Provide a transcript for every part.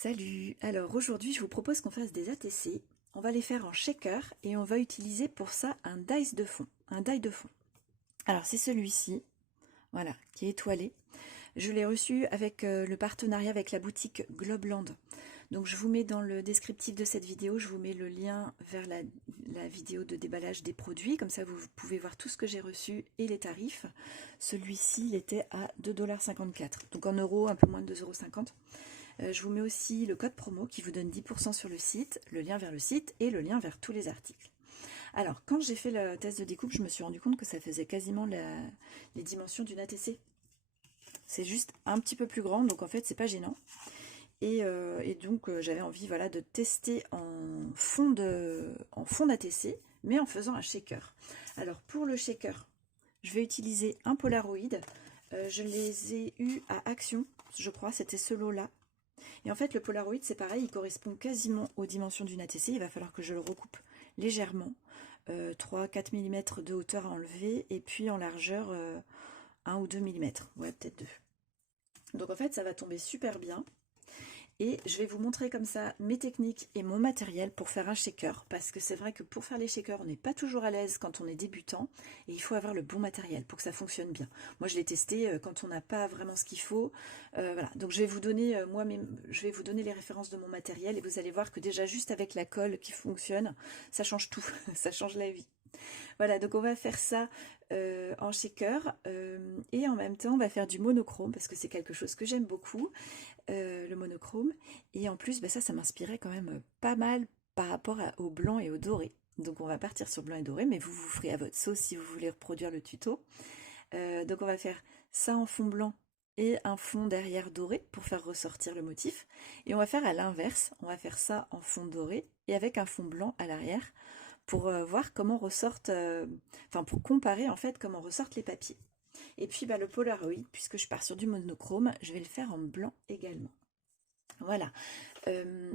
Salut! Alors aujourd'hui je vous propose qu'on fasse des ATC. On va les faire en shaker et on va utiliser pour ça un dice de fond, un die de fond. Alors c'est celui-ci, voilà, qui est étoilé. Je l'ai reçu avec le partenariat avec la boutique Globland. Donc je vous mets dans le descriptif de cette vidéo, je vous mets le lien vers la vidéo de déballage des produits. Comme ça vous pouvez voir tout ce que j'ai reçu et les tarifs. Celui-ci il était à 2,54 $. Donc en euros, un peu moins de 2,50 €. Je vous mets aussi le code promo qui vous donne 10% sur le site, le lien vers le site et le lien vers tous les articles. Alors, quand j'ai fait le test de découpe, je me suis rendu compte que ça faisait quasiment les dimensions d'une ATC. C'est juste un petit peu plus grand, donc en fait, c'est pas gênant. Et donc, j'avais envie voilà, de tester en fond d'ATC, mais en faisant un shaker. Alors, pour le shaker, je vais utiliser un Polaroid. Je les ai eus à Action, je crois, c'était ce lot-là. Et en fait, le Polaroid, c'est pareil, il correspond quasiment aux dimensions d'une ATC. Il va falloir que je le recoupe légèrement. 3-4 mm de hauteur à enlever. Et puis en largeur, 1 ou 2 mm. Ouais, peut-être 2. Donc en fait, ça va tomber super bien. Et je vais vous montrer comme ça mes techniques et mon matériel pour faire un shaker. Parce que c'est vrai que pour faire les shakers, on n'est pas toujours à l'aise quand on est débutant. Et il faut avoir le bon matériel pour que ça fonctionne bien. Moi, je l'ai testé quand on n'a pas vraiment ce qu'il faut. Voilà. Donc je vais vous donner je vais vous donner les références de mon matériel. Et vous allez voir que déjà juste avec la colle qui fonctionne, ça change tout. Ça change la vie. Voilà, donc on va faire ça en shaker et en même temps on va faire du monochrome parce que c'est quelque chose que j'aime beaucoup, le monochrome. Et en plus, ça m'inspirait quand même pas mal par rapport au blanc et au doré. Donc on va partir sur blanc et doré, mais vous ferez à votre sauce si vous voulez reproduire le tuto. Donc on va faire ça en fond blanc et un fond derrière doré pour faire ressortir le motif. Et on va faire à l'inverse, on va faire ça en fond doré et avec un fond blanc à l'arrière pour voir comment ressortent, pour comparer en fait comment ressortent les papiers. Et puis le Polaroid, puisque je pars sur du monochrome, je vais le faire en blanc également. Voilà.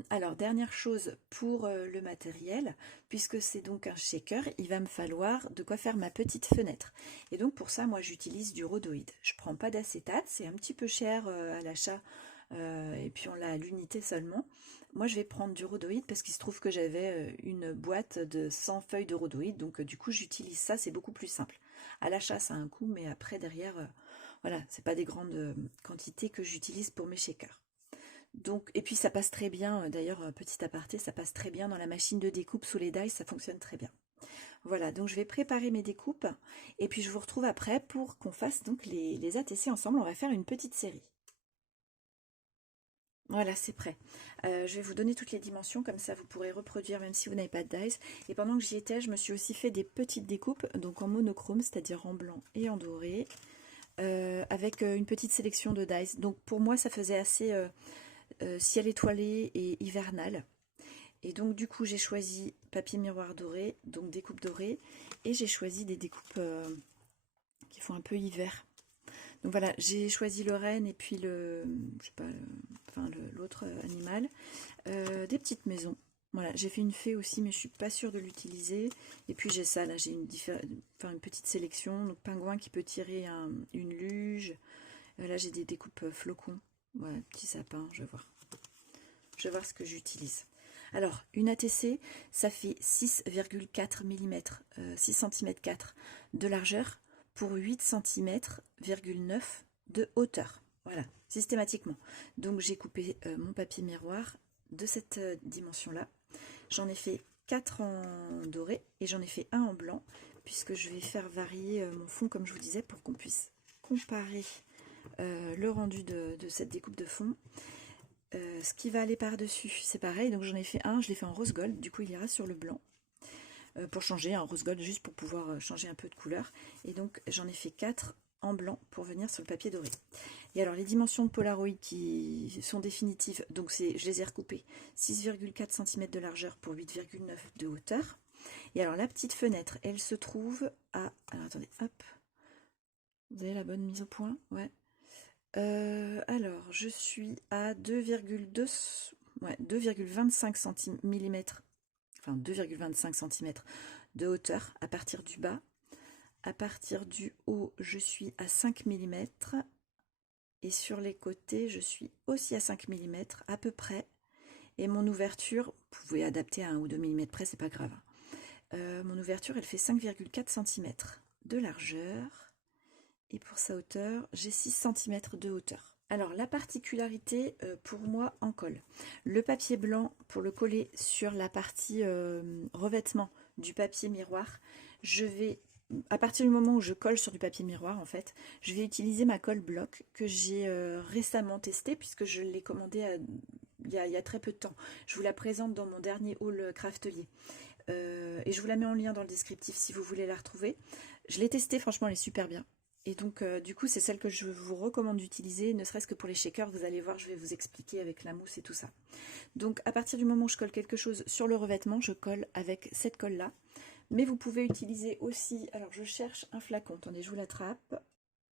Alors dernière chose pour le matériel, puisque c'est donc un shaker, il va me falloir de quoi faire ma petite fenêtre. Et donc pour ça, moi j'utilise du rhodoïde. Je prends pas d'acétate, c'est un petit peu cher à l'achat. Et puis on l'a à l'unité seulement. Moi je vais prendre du rhodoïde parce qu'il se trouve que j'avais une boîte de 100 feuilles de rhodoïde, donc du coup j'utilise ça, c'est beaucoup plus simple. À l'achat ça a un coût, mais après derrière, voilà, c'est pas des grandes quantités que j'utilise pour mes shakers. Donc, et puis ça passe très bien, d'ailleurs petit aparté, ça passe très bien dans la machine de découpe sous les dies, ça fonctionne très bien. Voilà, donc je vais préparer mes découpes et puis je vous retrouve après pour qu'on fasse donc les ATC ensemble. On va faire une petite série. Voilà, c'est prêt. Je vais vous donner toutes les dimensions, comme ça vous pourrez reproduire même si vous n'avez pas de dies. Et pendant que j'y étais, je me suis aussi fait des petites découpes, donc en monochrome, c'est-à-dire en blanc et en doré, avec une petite sélection de dies. Donc pour moi, ça faisait assez ciel étoilé et hivernal. Et donc du coup, j'ai choisi papier miroir doré, donc découpe dorée, et j'ai choisi des découpes qui font un peu hiver. Donc voilà, j'ai choisi le renne et puis l'autre animal. Des petites maisons. Voilà, j'ai fait une fée aussi, mais je suis pas sûre de l'utiliser. Et puis j'ai ça, là, j'ai une petite sélection. Donc pingouin qui peut tirer une luge. Là, j'ai des découpes flocons. Voilà, petit sapin, je vais voir. Je vais voir ce que j'utilise. Alors, une ATC, ça fait 6,4 mm, 6 cm 4 de largeur pour 8 cm,9 de hauteur. Voilà, systématiquement. Donc j'ai coupé mon papier miroir de cette dimension-là. J'en ai fait 4 en doré et j'en ai fait un en blanc, puisque je vais faire varier mon fond, comme je vous disais, pour qu'on puisse comparer le rendu de cette découpe de fond. Ce qui va aller par-dessus, c'est pareil, donc j'en ai fait un, je l'ai fait en rose gold, du coup il ira sur le blanc. Pour changer, un rose gold juste pour pouvoir changer un peu de couleur. Et donc j'en ai fait 4 en blanc pour venir sur le papier doré. Et alors les dimensions de Polaroid qui sont définitives, donc je les ai recoupées, 6,4 cm de largeur pour 8,9 de hauteur. Et alors la petite fenêtre, elle se trouve à... Alors attendez, hop. Vous avez la bonne mise au point? Ouais. Alors, je suis à 2,25 mm, enfin 2,25 cm de hauteur à partir du bas. À partir du haut, je suis à 5 mm. Et sur les côtés, je suis aussi à 5 mm à peu près. Et mon ouverture, vous pouvez adapter à 1 ou 2 mm près, c'est pas grave. Mon ouverture, elle fait 5,4 cm de largeur. Et pour sa hauteur, j'ai 6 cm de hauteur. Alors la particularité pour moi en colle, le papier blanc pour le coller sur la partie revêtement du papier miroir, je vais, à partir du moment où je colle sur du papier miroir en fait, je vais utiliser ma colle bloc que j'ai récemment testée puisque je l'ai commandée il y a très peu de temps. Je vous la présente dans mon dernier haul Craftelier. Et je vous la mets en lien dans le descriptif si vous voulez la retrouver. Je l'ai testée, franchement elle est super bien. Et donc du coup c'est celle que je vous recommande d'utiliser, ne serait-ce que pour les shakers, vous allez voir, je vais vous expliquer avec la mousse et tout ça. Donc à partir du moment où je colle quelque chose sur le revêtement, je colle avec cette colle là. Mais vous pouvez utiliser aussi, alors je cherche un flacon, attendez je vous l'attrape.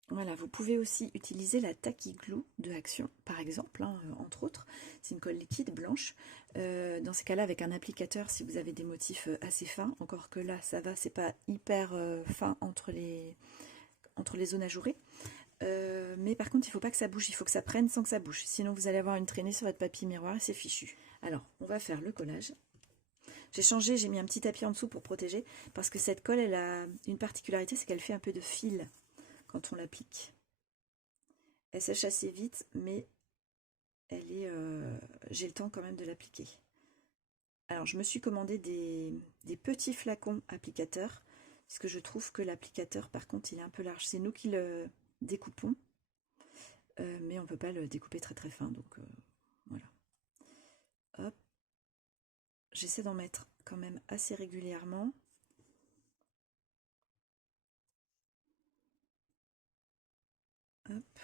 Voilà, vous pouvez aussi utiliser la Tacky Glue de Action, par exemple, hein, entre autres. C'est une colle liquide blanche. Dans ces cas-là, avec un applicateur, si vous avez des motifs assez fins, encore que là, ça va, c'est pas hyper fin entre les zones ajourées. Mais par contre, il ne faut pas que ça bouge, il faut que ça prenne sans que ça bouge. Sinon, vous allez avoir une traînée sur votre papier miroir et c'est fichu. Alors, on va faire le collage. J'ai changé, j'ai mis un petit tapis en dessous pour protéger, parce que cette colle, elle a une particularité, c'est qu'elle fait un peu de fil quand on l'applique. Elle sèche assez vite, mais elle est, j'ai le temps quand même de l'appliquer. Alors, je me suis commandé des petits flacons applicateurs, puisque je trouve que l'applicateur, par contre, il est un peu large. C'est nous qui le découpons, mais on ne peut pas le découper très très fin, donc voilà. Hop. J'essaie d'en mettre quand même assez régulièrement. Hop.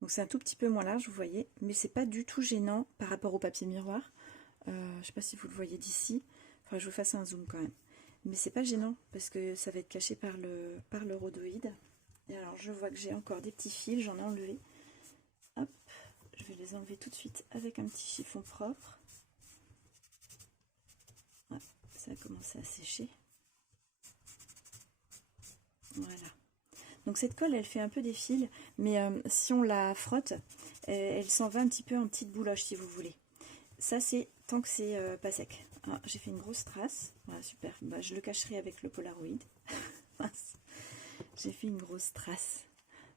Donc c'est un tout petit peu moins large, vous voyez, mais c'est pas du tout gênant par rapport au papier miroir. Je sais pas si vous le voyez d'ici. Faudrait que je vous fasse un zoom quand même. Mais c'est pas gênant parce que ça va être caché par le rhodoïde. Et alors je vois que j'ai encore des petits fils, j'en ai enlevé. Hop, je vais les enlever tout de suite avec un petit chiffon propre. Ouais, ça a commencé à sécher. Voilà. Donc cette colle, elle fait un peu des fils, mais si on la frotte, elle s'en va un petit peu en petite bouloche si vous voulez. Ça c'est tant que c'est pas sec. Ah, j'ai fait une grosse trace. Voilà, super. Bah, je le cacherai avec le Polaroid. J'ai fait une grosse trace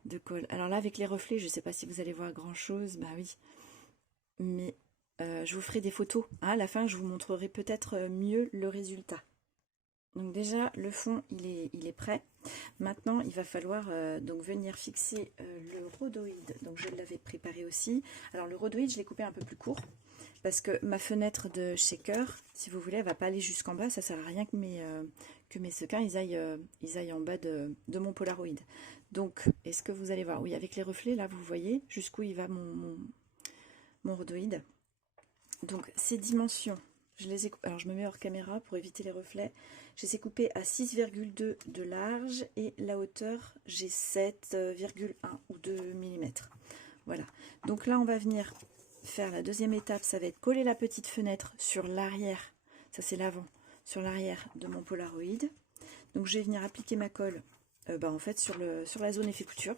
de colle. Alors là, avec les reflets, je ne sais pas si vous allez voir grand chose. Bah oui. Mais je vous ferai des photos. À la fin, je vous montrerai peut-être mieux le résultat. Donc déjà, le fond, il est prêt. Maintenant, il va falloir donc venir fixer le rhodoïde. Donc je l'avais préparé aussi. Alors le rhodoïde, je l'ai coupé un peu plus court. Parce que ma fenêtre de shaker, si vous voulez, elle va pas aller jusqu'en bas. Ça sert à rien que mes sequins ils aillent en bas de mon Polaroid. Donc, est-ce que vous allez voir? Oui, avec les reflets, là, vous voyez jusqu'où il va mon rhodoïde. Donc, ces dimensions, je les ai coupées. Alors, je me mets hors caméra pour éviter les reflets. Je les ai coupées à 6,2 de large et la hauteur, j'ai 7,1 ou 2 mm. Voilà. Donc là, on va venir faire la deuxième étape, ça va être coller la petite fenêtre sur l'arrière, ça c'est l'avant, sur l'arrière de mon Polaroid. Donc je vais venir appliquer ma colle en fait sur la zone effet couture.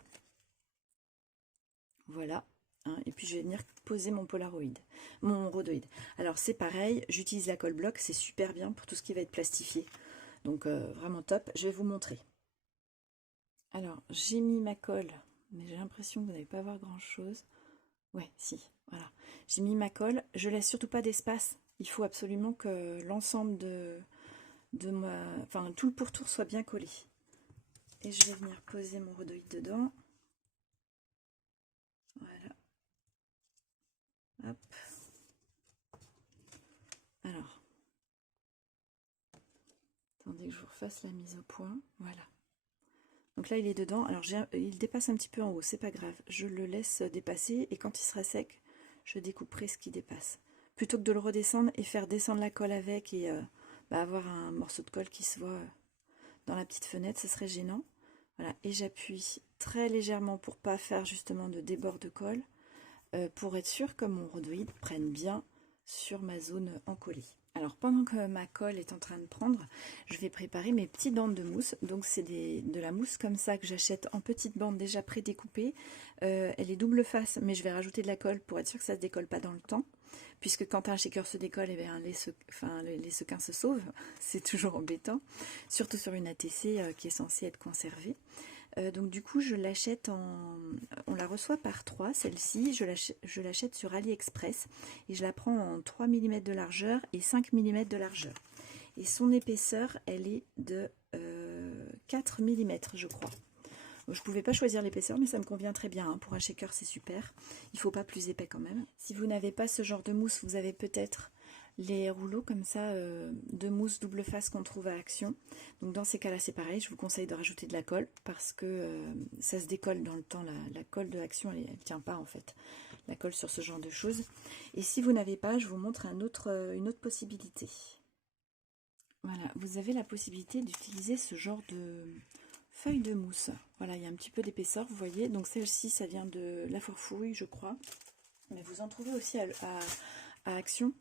Voilà, hein, et puis je vais venir poser mon Polaroid, mon rhodoïde. Alors c'est pareil, j'utilise la colle bloc, c'est super bien pour tout ce qui va être plastifié. Donc vraiment top, je vais vous montrer. Alors j'ai mis ma colle, mais j'ai l'impression que vous n'allez pas voir grand chose. Ouais, si, voilà. J'ai mis ma colle, je laisse surtout pas d'espace. Il faut absolument que l'ensemble enfin tout le pourtour soit bien collé. Et je vais venir poser mon rhodoïde dedans. Voilà. Hop. Alors. Attendez que je vous refasse la mise au point. Voilà. Donc là, il est dedans. Alors, il dépasse un petit peu en haut, c'est pas grave. Je le laisse dépasser et quand il sera sec, je découperai ce qui dépasse. Plutôt que de le redescendre et faire descendre la colle avec et avoir un morceau de colle qui se voit dans la petite fenêtre, ce serait gênant. Voilà. Et j'appuie très légèrement pour pas faire justement de débord de colle, pour être sûr que mon rhodoïde prenne bien sur ma zone encollée. Alors pendant que ma colle est en train de prendre, je vais préparer mes petites bandes de mousse. Donc c'est de la mousse comme ça que j'achète en petites bandes déjà pré-découpées. Elle est double face, mais je vais rajouter de la colle pour être sûr que ça ne se décolle pas dans le temps. Puisque quand un shaker se décolle, eh bien, les sequins se sauvent. C'est toujours embêtant. Surtout sur une ATC qui est censée être conservée. Donc du coup je l'achète on la reçoit par 3 celle-ci, je l'achète sur AliExpress et je la prends en 3 mm de largeur et 5 mm de largeur. Et son épaisseur elle est de 4 mm je crois. Je ne pouvais pas choisir l'épaisseur mais ça me convient très bien, hein. Pour un shaker c'est super, il ne faut pas plus épais quand même. Si vous n'avez pas ce genre de mousse, vous avez peut-être les rouleaux comme ça de mousse double face qu'on trouve à Action. Donc dans ces cas-là c'est pareil, je vous conseille de rajouter de la colle parce que ça se décolle dans le temps. La colle de Action elle tient pas en fait, la colle sur ce genre de choses. Et si vous n'avez pas, je vous montre une autre possibilité. Voilà, vous avez la possibilité d'utiliser ce genre de feuille de mousse. Voilà, il y a un petit peu d'épaisseur, vous voyez. Donc celle-ci ça vient de La Forfouille je crois, mais vous en trouvez aussi à Action.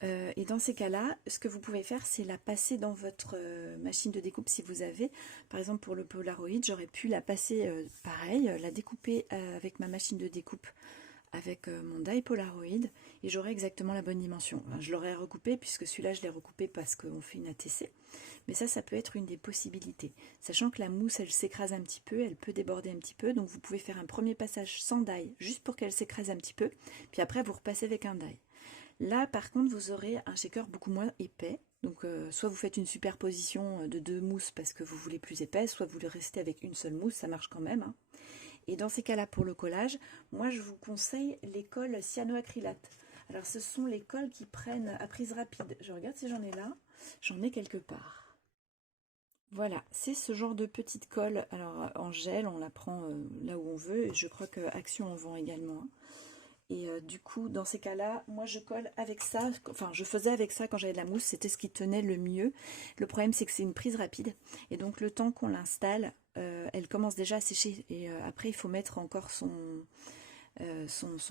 Et dans ces cas-là, ce que vous pouvez faire, c'est la passer dans votre machine de découpe si vous avez. Par exemple, pour le Polaroid, j'aurais pu la passer pareil, la découper avec ma machine de découpe avec mon die Polaroid et j'aurais exactement la bonne dimension. Enfin, je l'aurais recoupé puisque celui-là, je l'ai recoupé parce qu'on fait une ATC. Mais ça peut être une des possibilités. Sachant que la mousse, elle s'écrase un petit peu, elle peut déborder un petit peu. Donc vous pouvez faire un premier passage sans die, juste pour qu'elle s'écrase un petit peu. Puis après, vous repassez avec un die. Là, par contre, vous aurez un shaker beaucoup moins épais. Donc, soit vous faites une superposition de 2 mousses parce que vous voulez plus épais, soit vous restez avec une seule mousse, ça marche quand même, hein. Et dans ces cas-là, pour le collage, moi, je vous conseille les colles cyanoacrylate. Alors, ce sont les colles qui prennent à prise rapide. Je regarde si j'en ai là. J'en ai quelque part. Voilà, c'est ce genre de petite colle. Alors, en gel, on la prend là où on veut. Et je crois que Action en vend également, hein. Et du coup, dans ces cas-là, moi je colle avec ça. Enfin, je faisais avec ça quand j'avais de la mousse, c'était ce qui tenait le mieux. Le problème, c'est que c'est une prise rapide. Et donc, le temps qu'on l'installe, elle commence déjà à sécher. Et après, il faut mettre encore son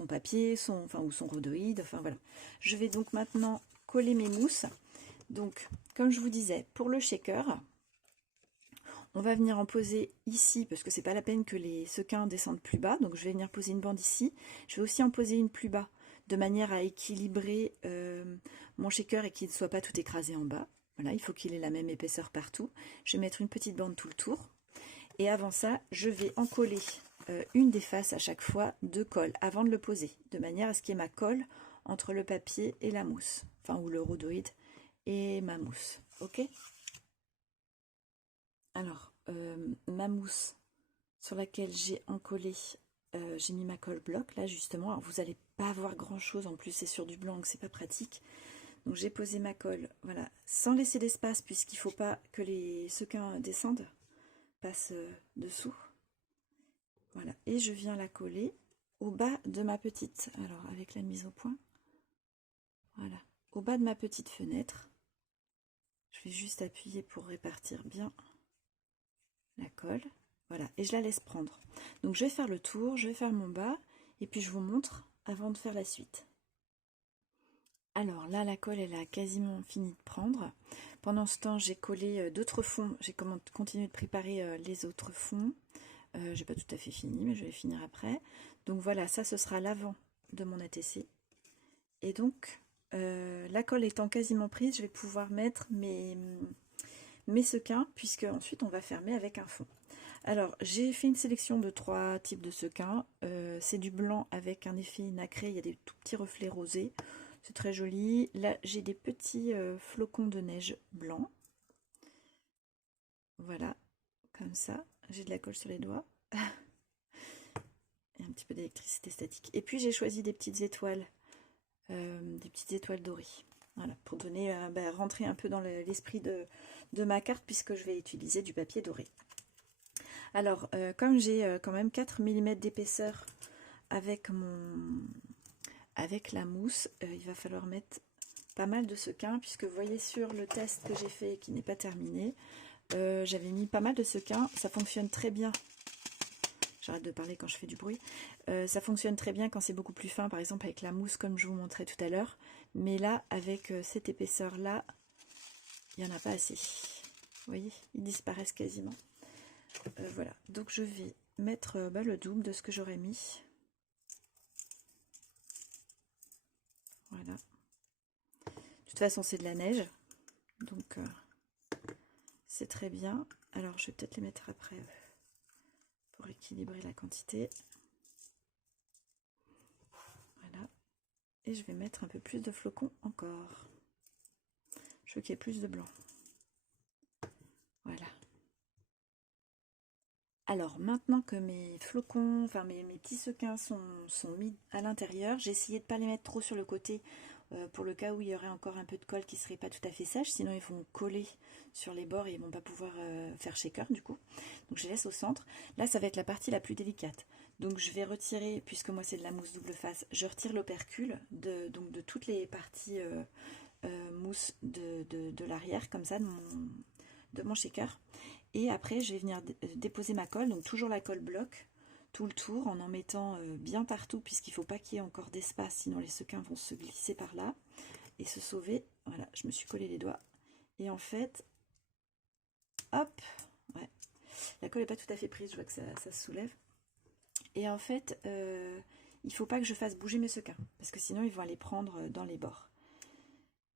papier, ou son rhodoïde. Enfin, voilà. Je vais donc maintenant coller mes mousses. Donc, comme je vous disais, pour le shaker, on va venir en poser ici, parce que c'est pas la peine que les sequins descendent plus bas. Donc je vais venir poser une bande ici. Je vais aussi en poser une plus bas, de manière à équilibrer mon shaker et qu'il ne soit pas tout écrasé en bas. Voilà, il faut qu'il ait la même épaisseur partout. Je vais mettre une petite bande tout le tour. Et avant ça, je vais en coller une des faces à chaque fois de colle, avant de le poser, de manière à ce qu'il y ait ma colle entre le papier et la mousse. Enfin, ou le rhodoïde et ma mousse. Ok ? Alors, ma mousse sur laquelle j'ai encollé, j'ai mis ma colle bloc là justement. Alors vous n'allez pas avoir grand chose, en plus c'est sur du blanc donc c'est pas pratique. Donc j'ai posé ma colle, voilà, sans laisser d'espace puisqu'il ne faut pas que les sequins descendent, passent dessous. Voilà, et je viens la coller au bas de ma petite, alors avec la mise au point, voilà, au bas de ma petite fenêtre. Je vais juste appuyer pour répartir bien la colle, voilà, et je la laisse prendre. Donc je vais faire le tour, je vais faire mon bas, et puis je vous montre avant de faire la suite. Alors là, la colle, elle a quasiment fini de prendre. Pendant ce temps, j'ai collé d'autres fonds, j'ai continué de préparer les autres fonds. J'ai pas tout à fait fini, mais je vais finir après. Donc voilà, ça, ce sera l'avant de mon ATC. Et donc, la colle étant quasiment prise, je vais pouvoir mettre mes sequins, puisque ensuite on va fermer avec un fond. Alors j'ai fait une sélection de 3 types de sequins. C'est du blanc avec un effet nacré, il y a des tout petits reflets rosés, c'est très joli. Là j'ai des petits flocons de neige blancs, voilà, comme ça. J'ai de la colle sur les doigts et un petit peu d'électricité statique. Et puis j'ai choisi des petites étoiles dorées. Voilà, pour donner, rentrer un peu dans l'esprit de ma carte, puisque je vais utiliser du papier doré. Alors, comme j'ai quand même 4 mm d'épaisseur avec la mousse, il va falloir mettre pas mal de sequins, puisque vous voyez sur le test que j'ai fait, qui n'est pas terminé, j'avais mis pas mal de sequins, ça fonctionne très bien. j'arrête de parler quand je fais du bruit. Ça fonctionne très bien quand c'est beaucoup plus fin, par exemple avec la mousse comme je vous montrais tout à l'heure. Mais là, avec cette épaisseur-là, il n'y en a pas assez. Vous voyez, ils disparaissent quasiment. Voilà, donc je vais mettre le double de ce que j'aurais mis. Voilà. De toute façon, c'est de la neige, donc c'est très bien. Alors, je vais peut-être les mettre après pour équilibrer la quantité. Voilà. Et je vais mettre un peu plus de flocons encore. Je veux qu'il y ait plus de blanc. Voilà. Alors, maintenant que mes flocons, enfin mes petits sequins sont mis à l'intérieur, j'ai essayé de ne pas les mettre trop sur le côté pour le cas où il y aurait encore un peu de colle qui ne serait pas tout à fait sèche, sinon ils vont coller sur les bords et ils ne vont pas pouvoir faire shaker du coup. Donc je les laisse au centre. Là, ça va être la partie la plus délicate. Donc je vais retirer, puisque moi c'est de la mousse double face, je retire l'opercule de toutes les parties mousse de l'arrière, comme ça, de mon shaker. Et après, je vais venir déposer ma colle, donc toujours la colle bloc, tout le tour, en mettant bien partout, puisqu'il ne faut pas qu'il y ait encore d'espace, sinon les sequins vont se glisser par là et se sauver. Voilà, je me suis collé les doigts. Et en fait, hop, ouais, la colle n'est pas tout à fait prise, je vois que ça se soulève. Et en fait, il ne faut pas que je fasse bouger mes sequins, parce que sinon ils vont aller prendre dans les bords.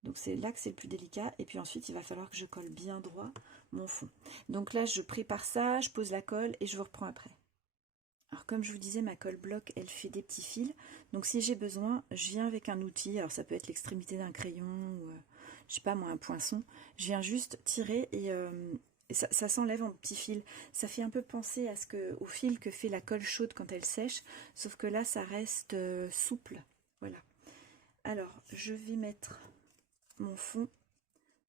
Donc c'est là que c'est le plus délicat. Et puis ensuite, il va falloir que je colle bien droit mon fond. Donc là, je prépare ça, je pose la colle et je vous reprends après. Alors comme je vous disais, ma colle bloc, elle fait des petits fils. Donc si j'ai besoin, je viens avec un outil. Alors ça peut être l'extrémité d'un crayon ou, je sais pas moi, un poinçon. Je viens juste tirer et ça s'enlève en petits fils. Ça fait un peu penser au fil que fait la colle chaude quand elle sèche. Sauf que là, ça reste souple. Voilà. Alors, je vais mettre mon fond,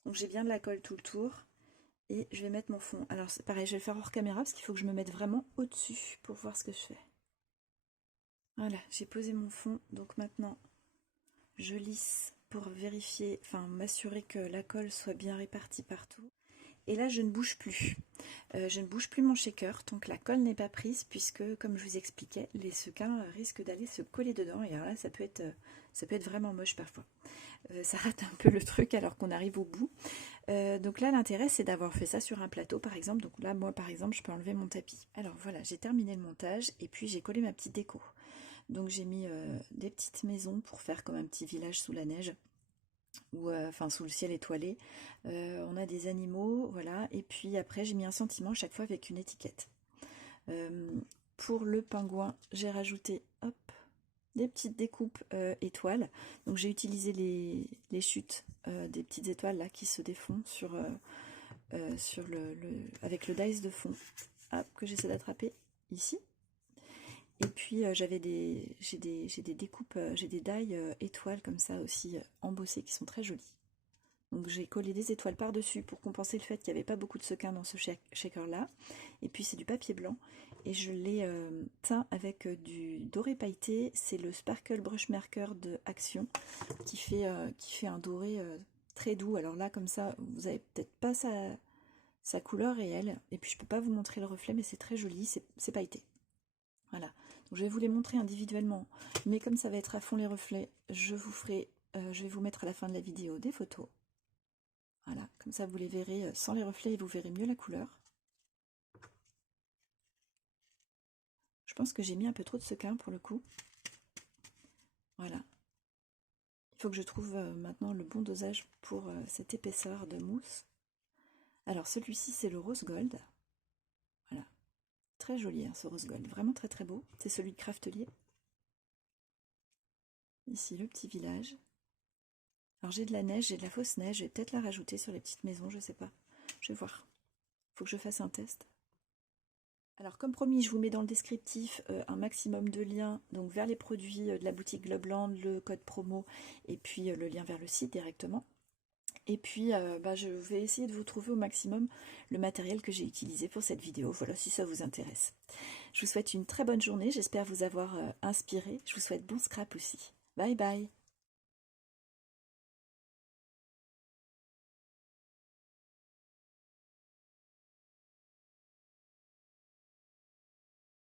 donc j'ai bien de la colle tout le tour et je vais mettre mon fond. Alors c'est pareil, je vais le faire hors caméra parce qu'il faut que je me mette vraiment au dessus pour voir ce que je fais. Voilà, j'ai posé mon fond, donc maintenant je lisse pour vérifier, enfin m'assurer que la colle soit bien répartie partout. Et là je ne bouge plus. Je ne bouge plus mon shaker tant que la colle n'est pas prise, puisque comme je vous expliquais, les sequins risquent d'aller se coller dedans et alors là ça peut être vraiment moche parfois. Ça rate un peu le truc alors qu'on arrive au bout. Donc là l'intérêt c'est d'avoir fait ça sur un plateau par exemple. Donc là moi par exemple je peux enlever mon tapis. Alors voilà, j'ai terminé le montage et puis j'ai collé ma petite déco. Donc j'ai mis des petites maisons pour faire comme un petit village sous la neige. Ou enfin sous le ciel étoilé. On a des animaux, voilà. Et puis après j'ai mis un sentiment à chaque fois avec une étiquette. Pour le pingouin, j'ai rajouté hop, des petites découpes étoiles. Donc j'ai utilisé les chutes des petites étoiles là qui se défont sur avec le dice de fond, hop, que j'essaie d'attraper ici. Et puis j'ai des découpes, j'ai des die étoiles comme ça aussi embossées qui sont très jolies. Donc j'ai collé des étoiles par-dessus pour compenser le fait qu'il n'y avait pas beaucoup de sequins dans ce shaker là. Et puis c'est du papier blanc et je l'ai teint avec du doré pailleté. C'est le Sparkle Brush Marker de Action qui fait un doré très doux. Alors là comme ça vous avez peut-être pas sa couleur réelle. Et puis je peux pas vous montrer le reflet mais c'est très joli, c'est pailleté. Voilà, donc je vais vous les montrer individuellement, mais comme ça va être à fond les reflets, je vais vous mettre à la fin de la vidéo des photos. Voilà, comme ça vous les verrez sans les reflets et vous verrez mieux la couleur. Je pense que j'ai mis un peu trop de sequins pour le coup. Voilà. Il faut que je trouve maintenant le bon dosage pour cette épaisseur de mousse. Alors celui-ci c'est le rose gold. Voilà. Très joli hein, ce rose gold, vraiment très très beau. C'est celui de Craftelier. Ici le petit village. Alors j'ai de la neige, j'ai de la fausse neige, je vais peut-être la rajouter sur les petites maisons, je sais pas. Je vais voir. Faut que je fasse un test. Alors comme promis, je vous mets dans le descriptif un maximum de liens donc vers les produits de la boutique Globland, le code promo et puis le lien vers le site directement. Et puis je vais essayer de vous trouver au maximum le matériel que j'ai utilisé pour cette vidéo. Voilà si ça vous intéresse. Je vous souhaite une très bonne journée, j'espère vous avoir inspiré. Je vous souhaite bon scrap aussi. Bye bye.